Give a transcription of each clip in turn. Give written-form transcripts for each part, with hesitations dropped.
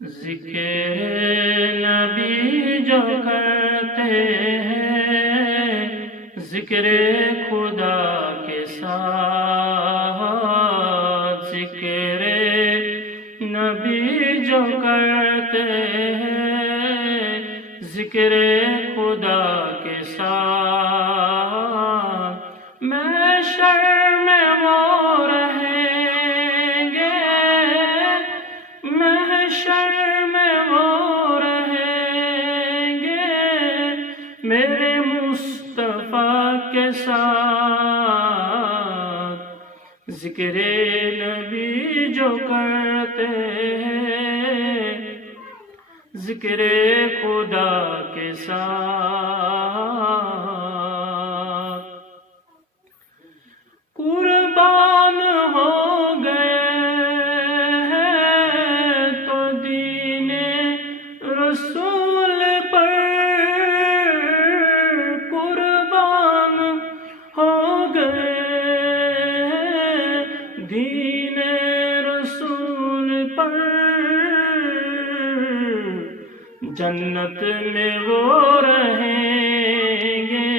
ذکر نبی جو کرتے ہیں ذکر خدا کے ساتھ، ذکر نبی جو کرتے ہیں ذکر خدا کے ساتھ، محشر میں وہ رہیں گے، محشر میں وہ رہیں گے میرے مصطفیٰ کے ساتھ، ذکر نبی جو کرتے ہیں ذکر خدا کے ساتھ، قربان ہو گئے ہیں تو دین رسول پر، قربان ہو گئے ہیں دین رسول پر، جنت میں وہ رہیں گے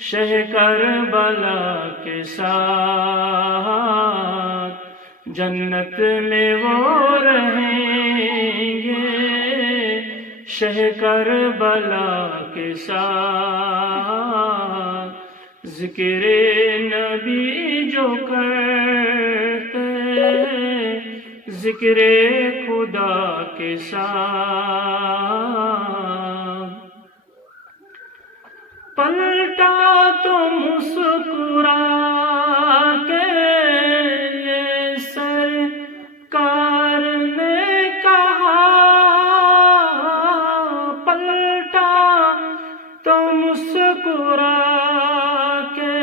شہ کربلا کے ساتھ، جنت میں وہ رہیں گے شہ کربلا کے ساتھ، ذکر نبی جو کرتے ذکر خدا کے ساتھ، پلٹا تو مسکرا کے یہ سرکار نے کہا، پلٹا تو مسکرا کے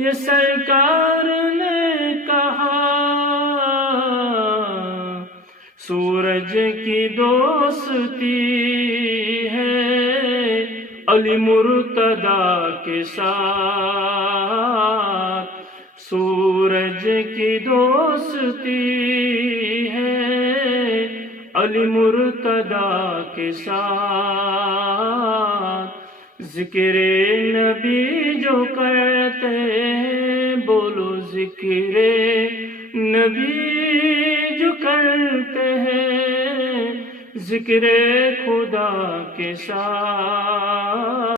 یہ سرکار نے کہا، سورج کی دوستی ہے علی مرتضیٰ کے ساتھ، سورج کی دوستی ہے علی مرتضیٰ کے ساتھ، ذکر نبی جو کرتے ہیں بولو ذکر نبی جو کرتے ہیں ذکر خدا کے ساتھ۔